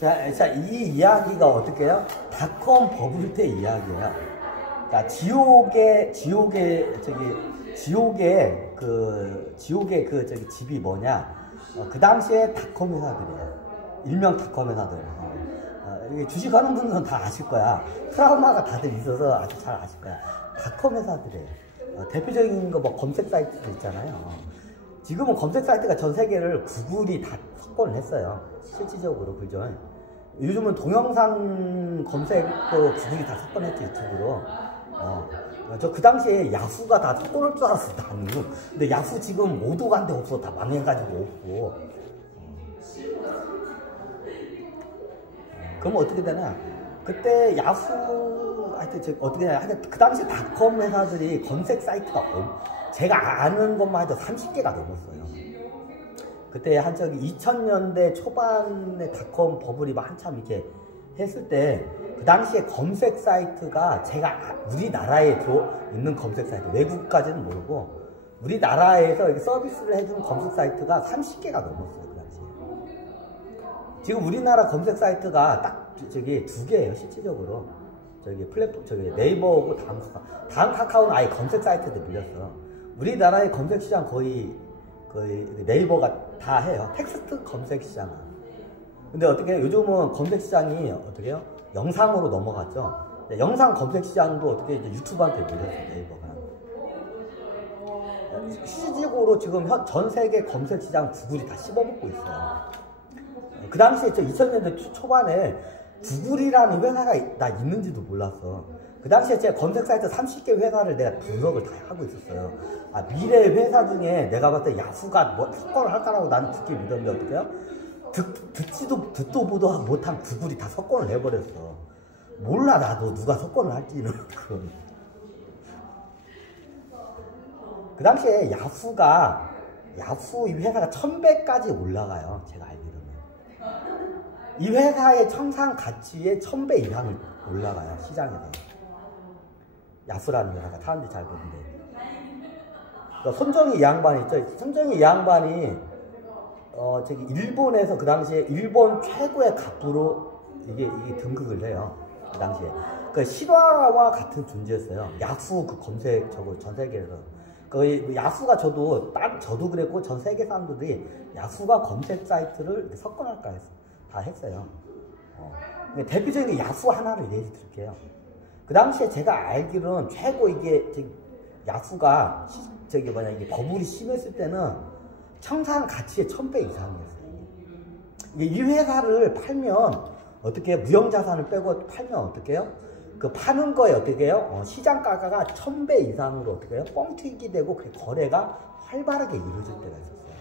자, 이 이야기가 어떻게 해요? 닷컴 버블 때 이야기예요. 자, 지옥의 집이 뭐냐? 그 당시에 닷컴 회사들이에요. 일명 닷컴 회사들. 주식하는 분들은 다 아실 거야. 트라우마가 다들 있어서 아주 잘 아실 거야. 닷컴 회사들이에요. 대표적인 거 뭐 검색 사이트도 있잖아요. 지금은 검색 사이트가 전 세계를 구글이 다 석권을 했어요. 실질적으로, 그죠? 요즘은 동영상 검색도 구글이 다 석권했지, 유튜브로. 저 그 당시에 야후가 다 석권할 줄 알았어, 나는. 근데 야후 지금 오도 간 데 없어. 다 망해가지고 없고. 그럼 어떻게 되나? 그때 야후, 하여튼, 어떻게 되나? 하여튼, 그 당시 닷컴 회사들이 검색 사이트가 제가 아는 것만 해도 30개가 넘었어요. 그때 저기 2000년대 초반에 닷컴 버블이 한참 이렇게 했을 때, 그 당시에 검색 사이트가 우리나라에 있는 검색 사이트, 외국까지는 모르고, 우리나라에서 이렇게 서비스를 해주는 검색 사이트가 30개가 넘었어요, 그 당시에. 지금 우리나라 검색 사이트가 딱 저기 2개예요, 실질적으로. 저기 네이버하고 다음 카카오는 아예 검색 사이트도 밀렸어. 우리나라의 검색 시장 거의 네이버가 다 해요. 텍스트 검색 시장. 근데 어떻게 해요? 요즘은 검색 시장이 어떻게 해요? 영상으로 넘어갔죠. 영상 검색 시장도 어떻게 이제 유튜브한테 밀렸어요, 네이버가. 실질적으로 지금 전 세계 검색 시장 구글이 다 씹어먹고 있어요. 그 당시에 2000년대 초반에 구글이라는 회사가 나 있는지도 몰랐어. 그 당시에 제가 검색 사이트 30개 회사를 내가 분석을 다 하고 있었어요. 미래 회사 중에 내가 봤을 때 야후가 뭐 석권을 할까라고 나는 듣기 믿었는데 어떻게 해요? 듣도 보도 못한 구글이 다 석권을 해버렸어. 몰라, 나도 누가 석권을 할지는. 그 당시에 야후 이 회사가 1000배까지 올라가요. 제가 알기로는. 이 회사의 청산 가치의 1000배 이상을 올라가요, 시장에서. 야후라는 회사가 사람들이 잘 모르는데. 그러니까 손정희 이 양반이 있죠. 손정희 이 양반이 저기 일본에서 그 당시에 일본 최고의 갑부로 이게 등극을 해요. 그 당시에. 그 실화와 같은 존재였어요. 야후 그 검색 전 세계에서. 그 야후가 저도 그랬고 전 세계 사람들이 야후가 검색 사이트를 석권할까 해서 다 했어요. 대표적인 야후 하나를 예시 들게요. 그 당시에 제가 알기로는 최고 야후가 이게 버블이 심했을 때는 청산 가치의 1000배 이상이었어요. 이 회사를 팔면 어떻게 해요? 무형자산을 빼고 팔면 어떻게 해요? 그 파는 거에 어떻게 해요? 시장가가 1000배 이상으로 어떻게 해요? 뻥튀기 되고 그 거래가 활발하게 이루어질 때가 있었어요.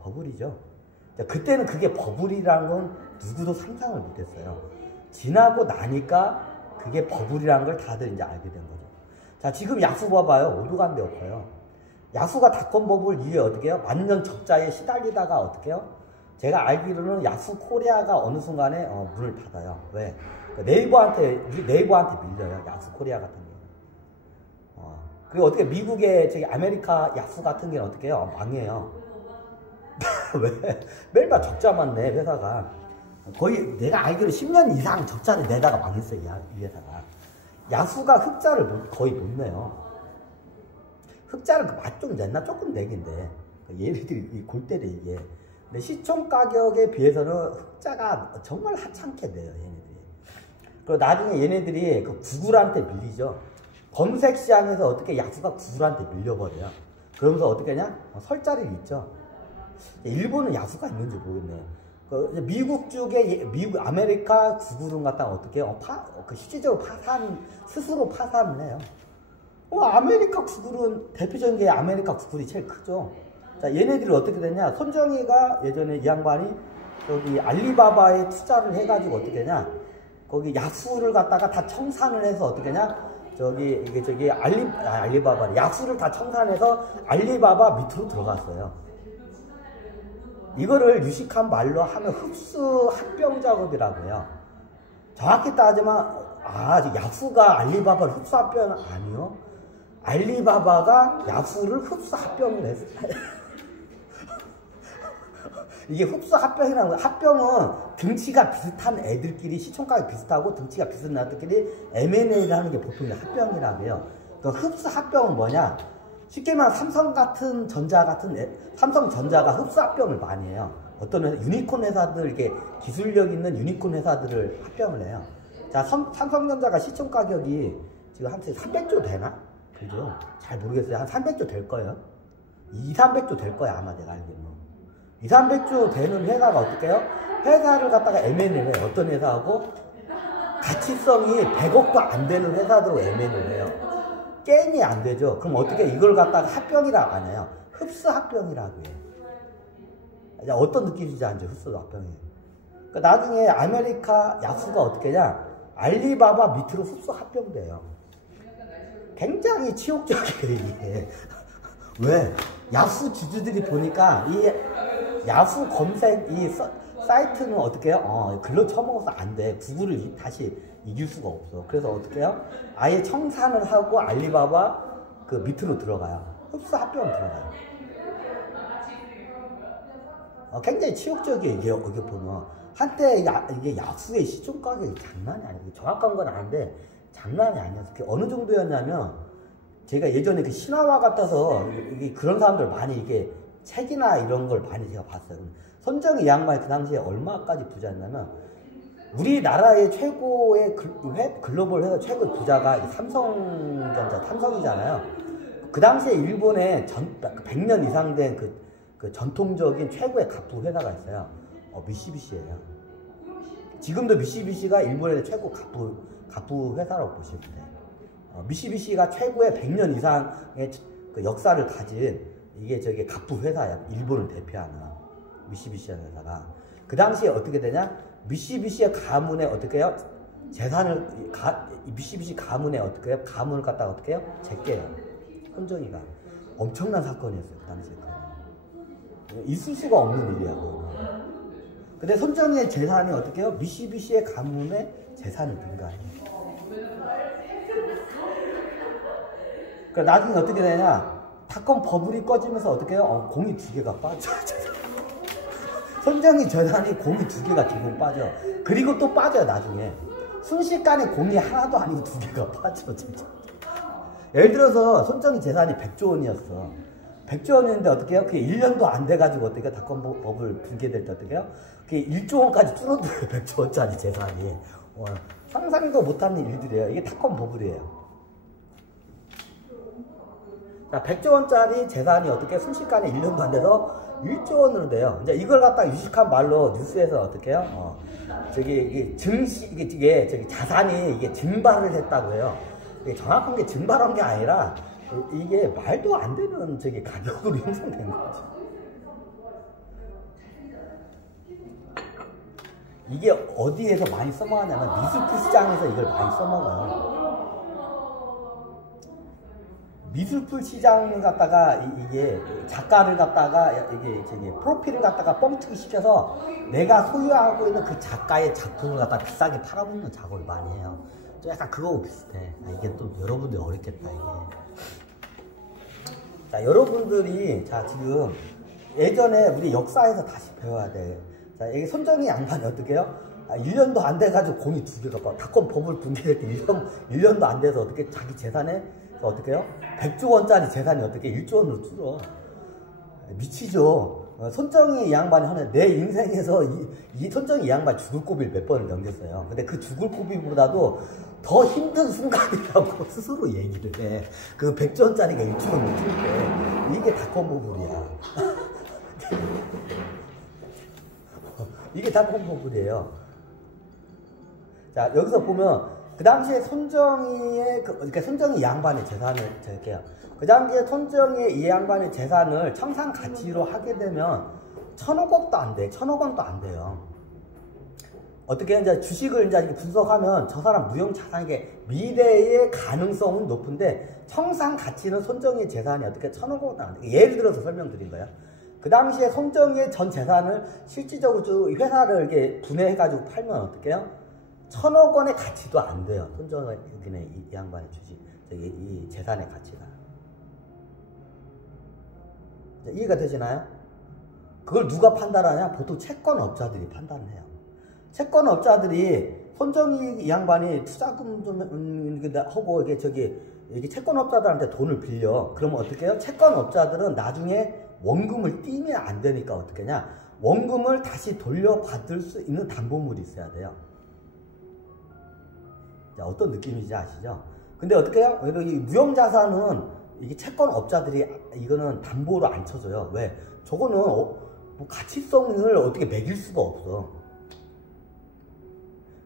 버블이죠. 그때는 그게 버블이라는 건 누구도 상상을 못했어요. 지나고 나니까 그게 버블이라는 걸 다들 이제 알게 된 거죠. 자, 지금 야후 봐봐요. 오도 간 데 없어요. 야후가 닷컴 버블 이후에 어떻게 해요? 완전 적자에 시달리다가 어떻게 해요? 제가 알기로는 야후 코리아가 어느 순간에 문을 닫아요. 왜? 네이버한테 밀려요. 야후 코리아 같은 경우는. 그리고 어떻게 미국의 아메리카 야후 같은 경우는 어떻게 해요? 망해요. 왜? 매일마다 적자만 내, 회사가. 거의 내가 알기로 10년 이상 적자를 내다가 망했어요, 이 회사가. 야후가 흑자를 거의 못 내요. 흑자를 맛 좀 냈나? 조금 내긴데. 얘네들이 골때리 이게. 근데 시총 가격에 비해서는 흑자가 정말 하찮게 내요, 얘네들이. 그리고 나중에 얘네들이 그 구글한테 밀리죠. 검색 시장에서 어떻게 야후가 구글한테 밀려버려요. 그러면서 어떻게 하냐? 설자리를 있죠. 일본은 야후가 있는지 모르겠네. 미국 쪽에 아메리카 구글은 갖다가 어떻게 실질적으로 스스로 파산을 해요. 아메리카 구글은 대표적인 게 아메리카 구글이 제일 크죠. 자, 얘네들이 어떻게 됐냐? 손정희가 예전에 이 양반이 저기 알리바바에 투자를 해가지고 어떻게 되냐? 거기 야후를 갖다가 다 청산을 해서 어떻게 되냐? 알리바바 야후를 다 청산해서 알리바바 밑으로 들어갔어요. 이거를 유식한 말로 하면 흡수 합병 작업이라고 해요. 정확히 따지면 야후가 알리바바를 흡수 합병 아니요. 알리바바가 야후를 흡수 합병을 했어요. 이게 흡수 합병이라는 거야. 합병은 등치가 비슷한 애들끼리 시총값이 비슷하고 등치가 비슷한 애들끼리 M&A를 하는 게 보통 합병이라고 해요. 그러니까 흡수 합병은 뭐냐? 쉽게 말하면 삼성전자가 흡수 합병을 많이 해요. 어떤 회사, 유니콘 회사들, 이렇게 기술력 있는 유니콘 회사들을 합병을 해요. 자, 삼성전자가 시총 가격이 지금 한 300조 되나? 그죠? 잘 모르겠어요. 한 300조 될 거예요. 200~300조 될 거야, 아마 내가 알기로는. 200~300조 되는 회사가 어떻게 해요? 회사를 갖다가 M&A를 해요. 어떤 회사하고? 가치성이 100억도 안 되는 회사들로 M&A를 해요. 게임이 안 되죠. 그럼 어떻게 이걸 갖다가 합병이라고 안 해요? 흡수 합병이라고 해요. 어떤 느낌인지 알죠? 흡수 합병이. 그러니까 나중에 아메리카 야수가 어떻게 하냐? 알리바바 밑으로 흡수 합병돼요. 굉장히 치욕적이에요, 이게. 왜? 야후 주주들이 보니까 이 야후 검색 이 사이트는 어떻게 해요? 글로 쳐먹어서 안 돼. 구글을 다시 이길 수가 없어. 그래서 어떻게 해요? 아예 청산을 하고 알리바바 그 밑으로 들어가요. 흡수 합병 들어가요. 굉장히 치욕적이에요. 이게 보면. 한때 이게 야후의 시총 가격이 장난이 아니에요. 정확한 건 아닌데 장난이 아니었어요. 어느 정도였냐면 제가 예전에 그 신화와 같아서 그런 사람들 많이 이게 책이나 이런 걸 많이 제가 봤어요. 손정희 양반이 그 당시에 얼마까지 부자였냐면 우리나라의 최고의 글로벌 회사 최고의 부자가 삼성이잖아요. 그 당시에 일본에 100년 이상 된 그 전통적인 최고의 갑부 회사가 있어요. 미쓰비시예요. 지금도 미쓰비시가 일본의 최고 갑부 회사라고 보시면 돼요. 미쓰비시가 최고의 100년 이상의 그 역사를 가진 이게 갑부 회사야. 일본을 대표하는 미쓰비시라는 회사가. 그 당시에 어떻게 되냐? 미쓰비시의 가문에 어떻게 해요? 미쓰비시 가문에 어떻게 해요? 가문을 갖다가 어떻게 해요? 제껴요. 손정희가. 엄청난 사건이었어요. 그 당시에. 있을 수가 없는 일이야. 근데 손정희의 재산이 어떻게 해요? 미쓰비시의 가문에 재산을 등가해요. 그러니까 나중에 어떻게 되냐? 닷컴 버블이 꺼지면서 어떻게 해요? 공이 2개가 빠져. 손정희 재산이 공이 2개가 기본 빠져. 그리고 또 빠져요, 나중에. 순식간에 공이 하나도 아니고 2개가 빠져, 진짜. 예를 들어서 손정희 재산이 100조 원이었어. 100조 원인데 어떻게 해요? 그게 1년도 안 돼가지고 어떻게 해요? 닷컴 버블 붕괴될 때 어떻게 해요? 그게 1조 원까지 줄어들어요, 100조 원짜리 재산이. 상상도 못하는 일들이에요. 이게 닷컴 버블이에요. 자, 100조 원짜리 재산이 어떻게 순식간에 1년도 안 돼서 1조 원으로 돼요. 이제 이걸 갖다 유식한 말로 뉴스에서 어떻게 해요? 이게 자산이 이게 증발을 했다고 해요. 이게 정확한 게 증발한 게 아니라 이게 말도 안 되는 가격으로 형성된 거죠. 이게 어디에서 많이 써먹었냐면 미술품 시장에서 이걸 많이 써먹어요. 미술품 시장을 갖다가 이게 작가를 갖다가 이게 프로필을 갖다가 뻥튀기 시켜서 내가 소유하고 있는 그 작가의 작품을 갖다 비싸게 팔아먹는 작업을 많이 해요. 좀 약간 그거하고 비슷해. 이게 또 여러분들 어렵겠다 이게. 자, 여러분들이 지금 예전에 우리 역사에서 다시 배워야 돼. 자, 이게 손정희 양반이 어떻게 해요? 1년도 안 돼가지고 공이 2개가 빠. 닷컴 버블 붕괴될 때 1년도 안 돼서 어떻게 자기 재산에 어떻게 해요? 100조 원짜리 재산이 어떻게 1조 원으로 줄어. 미치죠. 손정희 양반이 하는 내 인생에서 이 손정희 양반 죽을 고비를 몇 번을 넘겼어요. 근데 그 죽을 고비보다도 더 힘든 순간이라고 스스로 얘기를 해. 그 100조 원짜리가 1조 원을 줄 때 이게 닷컴 버블이야. 이게 닷컴 버블이에요. 자, 여기서 보면 그 당시에 손정희의 그러니까 손정희 양반의 재산을 적게요. 그 당시에 손정희의 이 양반의 재산을 청산 가치로 하게 되면 1,000억 원도 안 돼. 1,000억 원도 안 돼요. 어떻게 이제 주식을 이제 분석하면 저 사람 무형 자산에게 미래의 가능성은 높은데 청산 가치는 손정희의 재산이 어떻게 1,000억 원도 안 돼. 예를 들어서 설명드린 거예요. 그 당시에 손정희의 전 재산을 실질적으로 회사를 이렇게 분해해가지고 팔면 어떻게 해요? 1,000억 원의 가치도 안 돼요. 손정희 이 양반의 주식, 이 재산의 가치가. 이해가 되시나요? 그걸 누가 판단하냐? 보통 채권업자들이 판단을 해요. 채권업자들이 손정희 양반이 투자금 좀 하고 이게 채권업자들한테 돈을 빌려. 그러면 어떻게 해요? 채권업자들은 나중에 원금을 띄면 안 되니까 어떻게 하냐? 원금을 다시 돌려받을 수 있는 담보물이 있어야 돼요. 자, 어떤 느낌인지 아시죠? 근데 어떻게 해요? 이 무형자산은 이게 채권업자들이 이거는 담보로 안 쳐줘요. 왜? 저거는 뭐 가치성을 어떻게 매길 수가 없어.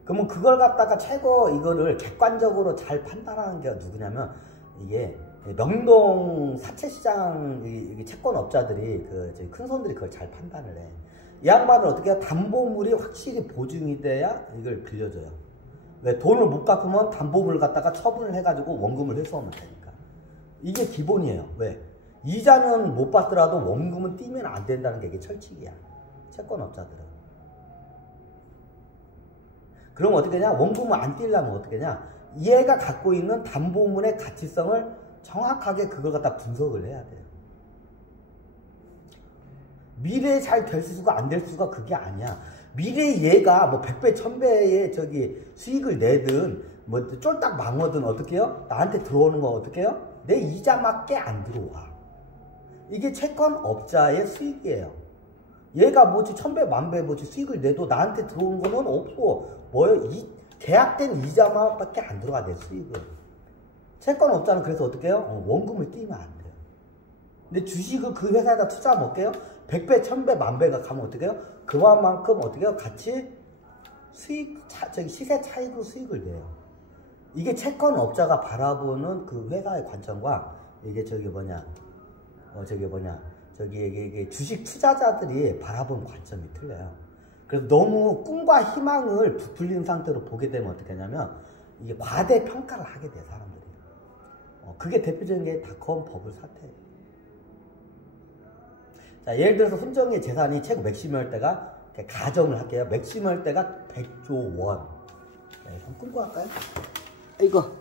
그러면 그걸 갖다가 최고 이거를 객관적으로 잘 판단하는 게 누구냐면 이게 명동 사채시장 이 채권업자들이 큰 손들이 그걸 잘 판단을 해. 이 양반은 어떻게 해요? 담보물이 확실히 보증이 돼야 이걸 빌려줘요. 왜? 돈을 못 갚으면 담보물을 갖다가 처분을 해가지고 원금을 회수하면 되니까. 이게 기본이에요. 왜? 이자는 못 받더라도 원금은 띄면 안 된다는 게 이게 철칙이야. 채권업자들은. 그럼 어떻게 하냐? 원금을 안 띄려면 어떻게 하냐? 얘가 갖고 있는 담보물의 가치성을 정확하게 그걸 갖다 분석을 해야 돼요. 미래에 잘 될 수가 안 될 수가 그게 아니야. 미래에 얘가 뭐 100배, 1000배의 수익을 내든 뭐 쫄딱 망하든 어떻게 해요? 나한테 들어오는 건 어떻게 해요? 내 이자밖에 안 들어와. 이게 채권업자의 수익이에요. 얘가 뭐지 1000배, 1000배 뭐지 수익을 내도 나한테 들어오는 거는 없어. 뭐예요? 계약된 이자만밖에 안 들어가 내 수익은. 채권업자는 그래서 어떻게 해요? 원금을 띄면 안 돼요. 근데 주식을 그 회사에다 투자하면 어떻게 해요? 100배, 1000배, 1000배가 가면 어떻게 해요? 그만큼 어떻게 해요? 같이 시세 차익으로 수익을 내요. 이게 채권업자가 바라보는 그 회사의 관점과 이게 이게 주식 투자자들이 바라보는 관점이 틀려요. 그래서 너무 꿈과 희망을 부풀린 상태로 보게 되면 어떻게 하냐면 이게 과대평가를 하게 돼요, 사람들이. 그게 대표적인 게 닷컴 버블 사태예요. 자, 예를 들어서 손정희의 재산이 최고 맥시멀 때가 가정을 할게요. 맥시멀 때가 100조 원. 네, 한번 끊고 할까요? 이거